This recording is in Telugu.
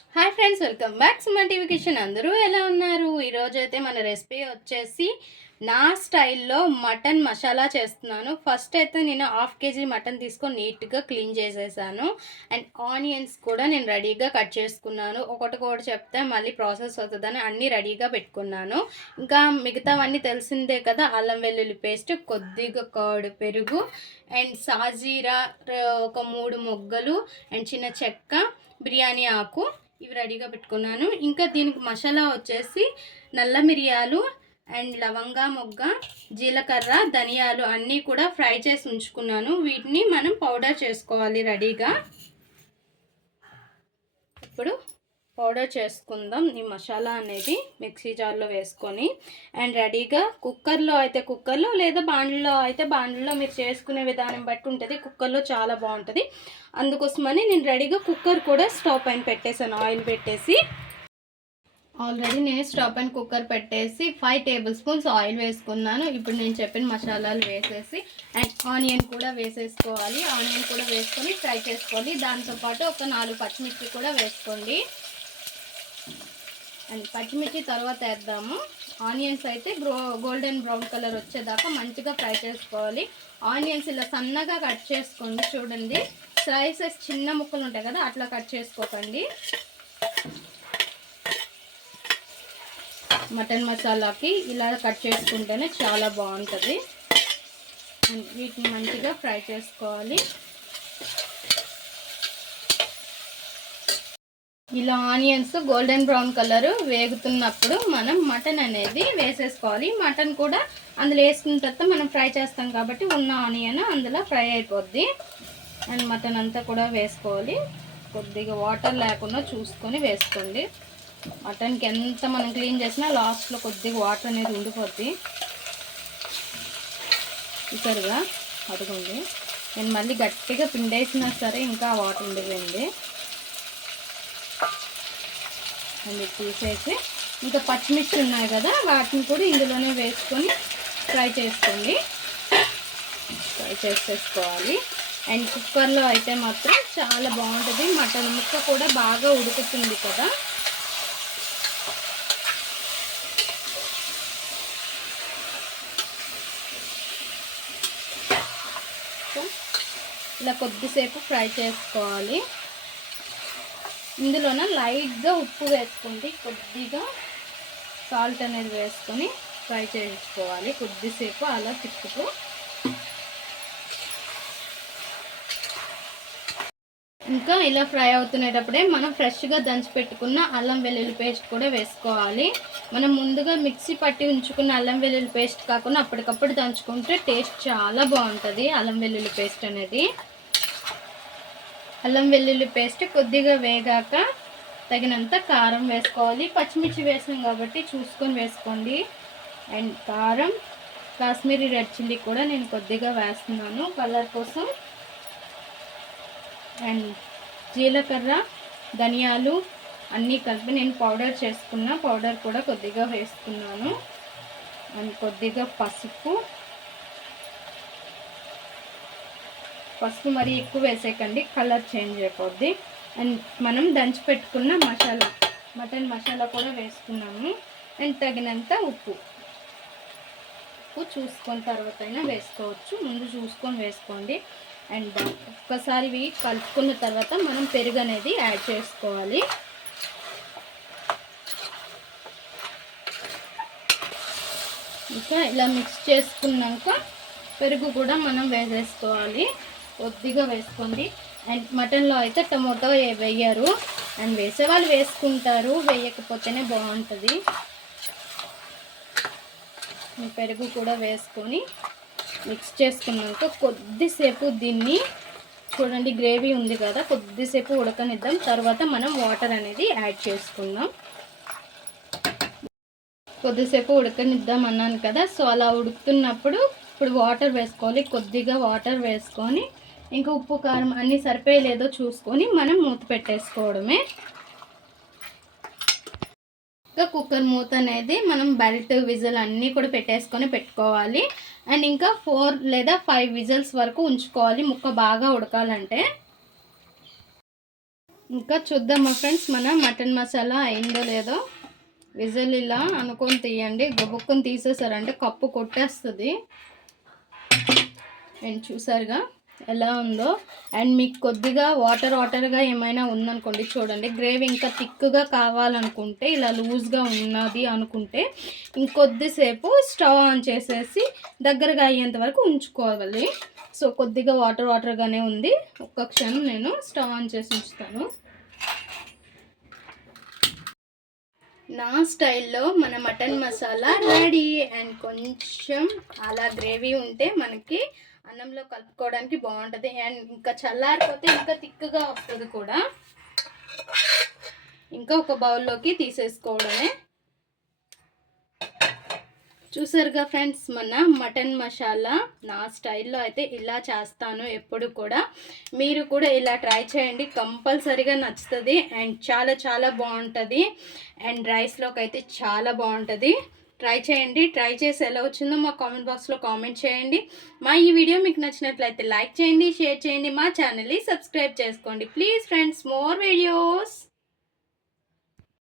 Hi friends, welcome back Suman TV kitchen. అందరూ ఎలా ఉన్నారు? ఈరోజు అయితే మన రెసిపీ వచ్చేసి నా స్టైల్లో మటన్ మసాలా చేస్తున్నాను. ఫస్ట్ అయితే నేను 1/2 kg మటన్ తీసుకొని నీట్గా క్లీన్ చేసేసాను. అండ్ ఆనియన్స్ కూడా నేను రెడీగా కట్ చేసుకున్నాను. ఒకటి చెప్తే మళ్ళీ ప్రాసెస్ అవుతుందని అన్నీ రెడీగా పెట్టుకున్నాను. ఇంకా మిగతావన్నీ తెలిసిందే కదా, అల్లం వెల్లుల్లి పేస్ట్, కొద్దిగా కర్డ్, పెరుగు అండ్ సాజీరా ఒక 3 మొగ్గలు అండ్ చిన్న చెక్క, బిర్యానీ ఆకు ఇవి రెడీగా పెట్టుకున్నాను. ఇంకా దీనికి మసాలా వచ్చేసి నల్ల మిరియాలు అండ్ లవంగా మొగ్గ, జీలకర్ర, ధనియాలు అన్నీ కూడా ఫ్రై చేసి ఉంచుకున్నాను. వీటిని మనం పౌడర్ చేసుకోవాలి రెడీగా. ఇప్పుడు పౌడర్ చేసుకుందాం. ఈ మసాలా అనేది మిక్సీ జార్లో వేసుకొని అండ్ రెడీగా కుక్కర్లో లేదా బాండ్లో అయితే బాండ్లో మీరు చేసుకునే విధానం బట్టి ఉంటుంది. కుక్కర్లో చాలా బాగుంటుంది. అందుకోసమని నేను రెడీగా కుక్కర్ కూడా స్టవ్ పైన పెట్టేసాను. ఆయిల్ పెట్టేసి ఆల్రెడీ నేను స్టవ్ పైన కుక్కర్ పెట్టేసి 5 టేబుల్ స్పూన్స్ ఆయిల్ వేసుకున్నాను. ఇప్పుడు నేను చెప్పిన మసాలాలు వేసేసి అండ్ ఆనియన్ కూడా వేసేసుకోవాలి. ఆనియన్ కూడా వేసుకొని ఫ్రై చేసుకోవాలి. దాంతోపాటు ఒక 4 పచ్చిమిర్చి కూడా వేసుకోండి. అండ్ పచ్చిమిర్చి తర్వాత వేద్దాము. ఆనియన్స్ అయితే గోల్డెన్ బ్రౌన్ కలర్ వచ్చేదాకా మంచిగా ఫ్రై చేసుకోవాలి. ఆనియన్స్ ఇలా సన్నగా కట్ చేసుకోండి. చూడండి, స్లైసెస్ చిన్న ముక్కలు ఉంటాయి కదా, అట్లా కట్ చేసుకోకండి. మటన్ మసాలాకి ఇలా కట్ చేసుకుంటేనే చాలా బాగుంటుంది. అండ్ వీటిని మంచిగా ఫ్రై చేసుకోవాలి. ఇలా ఆనియన్స్ గోల్డెన్ బ్రౌన్ కలర్ వేగుతున్నప్పుడు మనం మటన్ అనేది వేసేసుకోవాలి. మటన్ కూడా అందులో వేసుకున్న తర్వాత మనం ఫ్రై చేస్తాం కాబట్టి ఉన్న ఆనియన్ అందులో ఫ్రై అయిపోద్ది. అండ్ మటన్ అంతా కూడా వేసుకోవాలి. కొద్దిగా వాటర్ లేకుండా చూసుకొని వేసుకోండి. మటన్కి ఎంత మనం క్లీన్ చేసినా లాస్ట్లో కొద్దిగా వాటర్ అనేది ఉండిపోద్ది. చూసారుగా, అదుగుంది. నేను మళ్ళీ గట్టిగా పిండేసినా సరే ఇంకా వాటర్ ఉండిపోయింది. అన్నీ తీసేసి ఇంకా పచ్చిమిర్చి ఉన్నాయి కదా, వాటిని కూడా ఇందులోనే వేసుకొని ఫ్రై చేసుకోండి. ఫ్రై చేసేసుకోవాలి. అండ్ కుక్కర్లో అయితే మాత్రం చాలా బాగుంటుంది. మటన్ ముక్క కూడా బాగా ఉడుకుతుంది కదా. ఇలా కొద్దిసేపు ఫ్రై చేసుకోవాలి. ఇందులోన లైట్గా ఉప్పు వేసుకోండి. కొద్దిగా సాల్ట్ అనేది వేసుకొని ఫ్రై చేసుకోవాలి. కొద్దిసేపు అలా తిప్పుతూ ఇంకా ఇలా ఫ్రై అవుతునేటప్పుడే మనం ఫ్రెష్గా దంచి పెట్టుకున్న అల్లం వెల్లుల్లి పేస్ట్ కూడా వేసుకోవాలి. మనం ముందుగా మిక్సీ పట్టి ఉంచుకున్న అల్లం వెల్లుల్లి పేస్ట్ కాకుండా అప్పటికప్పుడు దంచుకుంటే టేస్ట్ చాలా బాగుంటుంది. అల్లం వెల్లుల్లి పేస్ట్ అనేది, అల్లం వెల్లుల్లి పేస్ట్ కొద్దిగా వేగాక తగినంత కారం వేసుకోవాలి. పచ్చిమిర్చి వేసాం కాబట్టి చూసుకొని వేసుకోండి. అండ్ కారం, కాశ్మీరీ రెడ్ చిల్లీ కూడా నేను కొద్దిగా వేస్తున్నాను కలర్ కోసం. అండ్ జీలకర్ర, ధనియాలు అన్నీ కలిపి నేను పౌడర్ చేసుకున్న పౌడర్ కూడా కొద్దిగా వేసుకున్నాను. అండ్ కొద్దిగా పసుపు మరీ ఎక్కువ వేసేయకండి, కలర్ చేంజ్ అయిపోద్ది. అండ్ మనం దంచి పెట్టుకున్న మటన్ మసాలా కూడా వేసుకున్నాము. అండ్ తగినంత ఉప్పు చూసుకొని తర్వాత అయినా వేసుకోవచ్చు, ముందు చూసుకొని వేసుకోండి. అండ్ ఒక్కసారి ఇవి కలుపుకున్న తర్వాత మనం పెరుగు అనేది యాడ్ చేసుకోవాలి. ఇంకా ఇలా మిక్స్ చేసుకున్నాక పెరుగు కూడా మనం వేసేసుకోవాలి. కొద్దిగా వేసుకోండి. అండ్ మటన్లో అయితే టమోటో వేయరు, అండ్ వేసేవాళ్ళు వేసుకుంటారు, వేయకపోతేనే బాగుంటుంది. పెరుగు కూడా వేసుకొని మిక్స్ చేసుకున్నాక కొద్దిసేపు దీన్ని చూడండి, గ్రేవీ ఉంది కదా, కొద్దిసేపు ఉడకనిద్దాం. తర్వాత మనం వాటర్ అనేది యాడ్ చేసుకుందాం. కొద్దిసేపు ఉడకనిద్దాం అన్నాను కదా, సో అలా ఉడుకుతున్నప్పుడు ఇప్పుడు వాటర్ వేసుకోవాలి. కొద్దిగా వాటర్ వేసుకొని ఇంకా ఉప్పు కారం అన్నీ సరిపోయలేదో చూసుకొని మనం మూత పెట్టేసుకోవడమే. ఇంకా కుక్కర్ మూత అనేది మనం బెల్ట్, విజిల్ అన్నీ కూడా పెట్టుకోవాలి. అండ్ ఇంకా 4 లేదా 5 విజిల్స్ వరకు ఉంచుకోవాలి ముక్క బాగా ఉడకాలంటే. ఇంకా చూద్దామా ఫ్రెండ్స్ మన మటన్ మసాలా అయిందో లేదో. విజిల్ ఇలా అనుకొని తీయండి, గబుక్కుని తీసేసారంటే కప్పు కొట్టేస్తుంది. అండ్ చూసారుగా ఎలా ఉందో. అండ్ మీకు కొద్దిగా వాటర్గా ఏమైనా ఉందనుకోండి, చూడండి గ్రేవీ ఇంకా థిక్గా కావాలనుకుంటే, ఇలా లూజ్గా ఉన్నది అనుకుంటే ఇంకొద్దిసేపు స్టవ్ ఆన్ చేసేసి దగ్గరగా అయ్యేంత వరకు ఉంచుకోవాలి. సో కొద్దిగా వాటర్గానే ఉంది, ఒక్క క్షణం నేను స్టవ్ ఆన్ చేసి ఉంచుతాను. నా స్టైల్లో మన మటన్ మసాలా రెడీ. అండ్ కొంచెం అలా గ్రేవీ ఉంటే మనకి అన్నంలో కలుపుకోవడానికి బాగుంటుంది. అండ్ ఇంకా చల్లారిపోతే ఇంకా థిక్గా వస్తుంది కూడా. ఇంకా ఒక బౌల్లోకి తీసేసుకోవడమే. చూసారుగా ఫ్రెండ్స్ మన మటన్ మసాలా. నా స్టైల్లో అయితే ఇలా చేస్తాను ఎప్పుడు కూడా. మీరు కూడా ఇలా ట్రై చేయండి, కంపల్సరీగా నచ్చుతుంది. అండ్ చాలా చాలా బాగుంటుంది. అండ్ రైస్లోకి అయితే చాలా బాగుంటుంది. ట్రై చేయండి. ట్రై చేసి ఎలా వచ్చిందో మా కామెంట్ బాక్స్లో కామెంట్ చేయండి. మా ఈ వీడియో మీకు నచ్చినట్లయితే లైక్ చేయండి, షేర్ చేయండి, మా ఛానల్ని సబ్స్క్రైబ్ చేసుకోండి ప్లీజ్ ఫ్రెండ్స్. More videos.